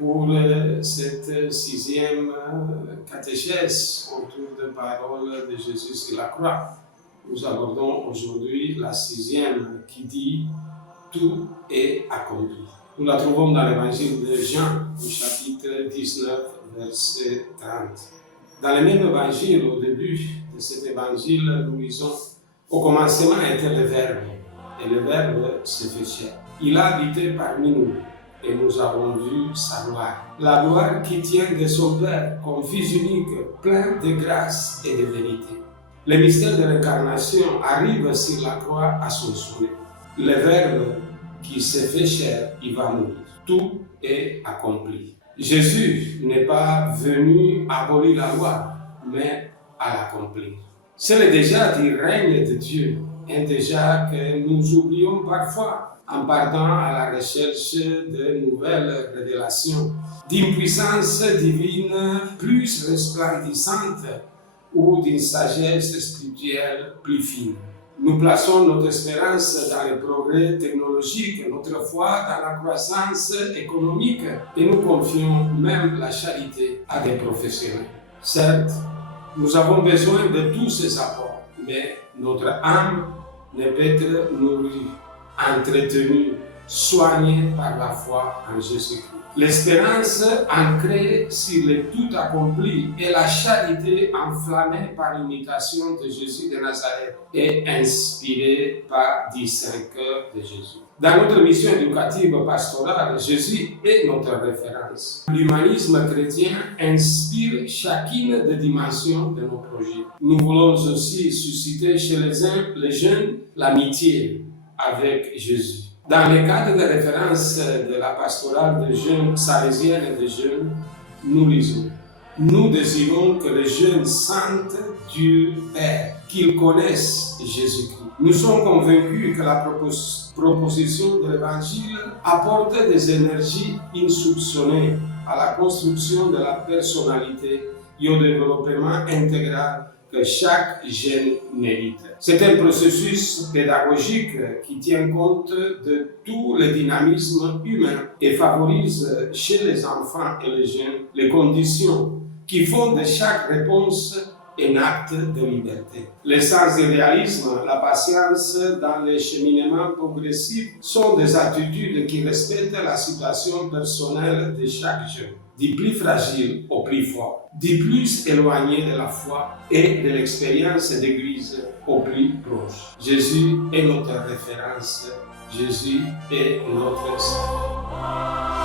pour cette sixième catéchèse autour des paroles de Jésus sur la croix. Nous abordons aujourd'hui la sixième qui dit « Tout est accompli ». Nous la trouvons dans l'évangile de Jean, au chapitre 19, verset 30. Dans le même évangile, au début de cet évangile, nous lisons « Au commencement était le Verbe, et le Verbe se fait chair. Il a habité parmi nous, et nous avons vu sa gloire. La gloire qui tient de son Père comme Fils unique, plein de grâce et de vérité. » Le mystère de l'incarnation arrive sur la croix à son sommet. Le Verbe qui se fait chair, il va mourir. Tout est accompli. Jésus n'est pas venu abolir la loi, mais à l'accomplir. C'est le déjà du règne de Dieu, un déjà que nous oublions parfois en partant à la recherche de nouvelles révélations, d'une puissance divine plus resplendissante ou d'une sagesse spirituelle plus fine. Nous plaçons notre espérance dans les progrès technologiques, notre foi dans la croissance économique et nous confions même la charité à des professionnels. Certes, nous avons besoin de tous ces apports, mais notre âme ne peut être nourrie, entretenue, soignée par la foi en Jésus-Christ. L'espérance ancrée sur le tout accompli et la charité enflammée par l'imitation de Jésus de Nazareth est inspirée par 15 cœurs de Jésus. Dans notre mission éducative pastorale, Jésus est notre référence. L'humanisme chrétien inspire chacune des dimensions de nos projets. Nous voulons aussi susciter chez les jeunes l'amitié avec Jésus. Dans le cadre de référence de la pastorale des jeunes salésienne et des jeunes, nous lisons « Nous désirons que les jeunes sentent Dieu Père, qu'ils connaissent Jésus-Christ. Nous sommes convaincus que la proposition de l'Évangile apporte des énergies insoupçonnées à la construction de la personnalité et au développement intégral que chaque jeune mérite. C'est un processus pédagogique qui tient compte de tout le dynamisme humain et favorise chez les enfants et les jeunes les conditions qui font de chaque réponse un acte de liberté. L'essence du réalisme, la patience dans le cheminement progressif sont des attitudes qui respectent la situation personnelle de chaque jeune, du plus fragile au plus fort, du plus éloigné de la foi et de l'expérience d'Église au plus proche. Jésus est notre référence, Jésus est notre Sauveur.